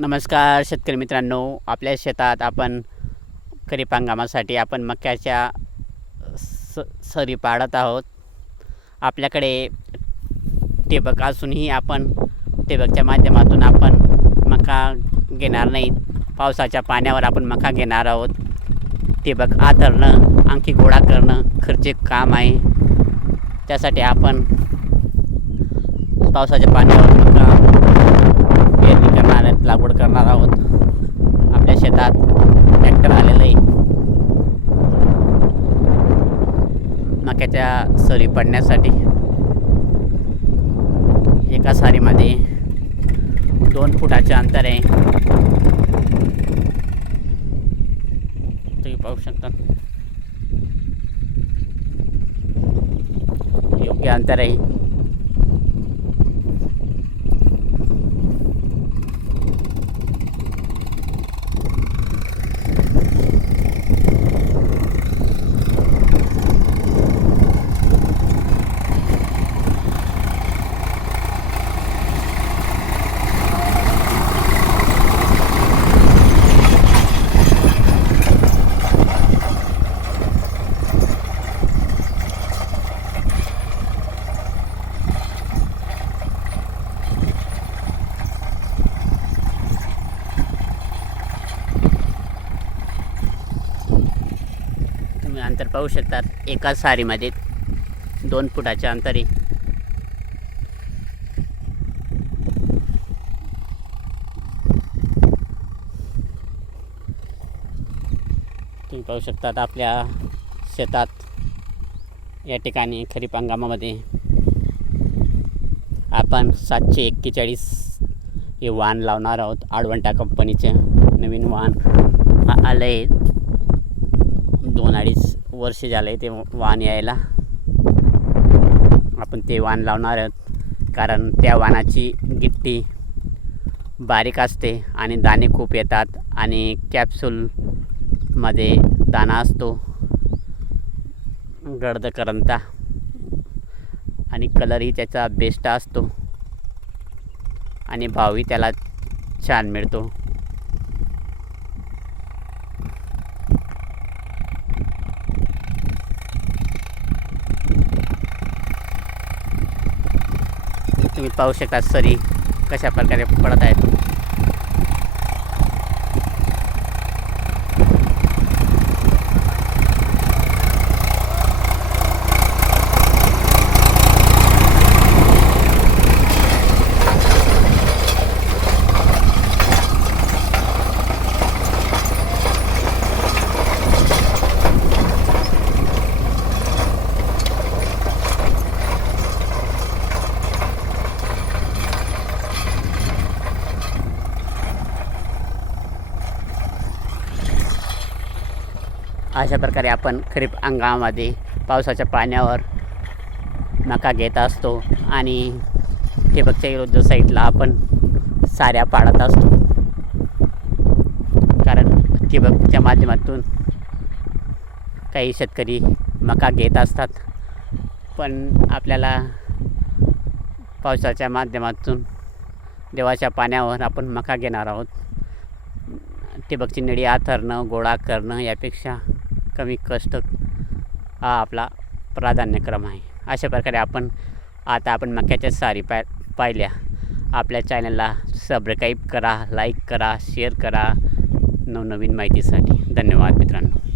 नमस्कार शेतकरी मित्रांनो, आपल्या शेतात आपण खरीप हंगामासाठी आपण मक्याच्या सरी पाडत आहोत. आपल्याकडे ठिबक असूनही आपण ठिबकच्या माध्यमातून आपण मका घेणार नाही. पावसाच्या पाण्यावर आपण मका घेणार आहोत. ठिबक आथरणं, आणखी गोळा करणं खर्चिक काम आहे. त्यासाठी आपण पावसाच्या पाण्यावर मका पेरणी करणार आहेत, लागवड करणार आहोत. आपल्या शेतात ट्रॅक्टर आलेलं आहे. मक्याच्या सरी पडण्यासाठी एका सारीमध्ये 2 फुटाचे अंतर आहे. तुम्ही पाहू शकता, योग्य अंतर आहे. अंतर पाहू शकतात. एका सारीमध्ये 2 फुटाचे अंतर आहे. तुम्ही पाहू शकतात आपल्या शेतात या ठिकाणी खरीप हंगामामध्ये आपण 741 हे वाहन लावणार आहोत. आडवंटा कंपनीचे नवीन वाहन आलं आहे. 2-2.5 वर्ष झाले ते वाहन यायला. आपण ते वाहन लावणार आहोत कारण त्या वाहनाची गिट्टी बारीक असते आणि दाणे खूप येतात आणि कॅप्सूलमध्ये दाणा असतो गर्द करंता आणि कलरही त्याचा बेस्ट असतो आणि भावही त्याला छान मिळतो. तुम्ही पाहू शकता सरी कशा प्रकारे पडत आहेत. अशा प्रकारे आपण खरीप हंगामामध्ये पावसाच्या पाण्यावर मका घेत असतो आणि ठिबकच्या विरुद्ध साईडला आपण साऱ्या पाडत असतो. कारण ठिबकच्या माध्यमातून काही शेतकरी मका घेत असतात, पण आपल्याला पावसाच्या माध्यमातून देवाच्या पाण्यावर आपण मका घेणार आहोत. ठिबकची नळी आथरणं, गोळा करणं यापेक्षा कमी कष्ट हा आपला प्राधान्यक्रम आहे. अशा प्रकारे आपण मक्याच्या सारी पाहिल्या. आपल्या चॅनलला सबस्क्राईब करा, लाईक करा, शेअर करा नवनवीन माहितीसाठी. धन्यवाद मित्रांनो.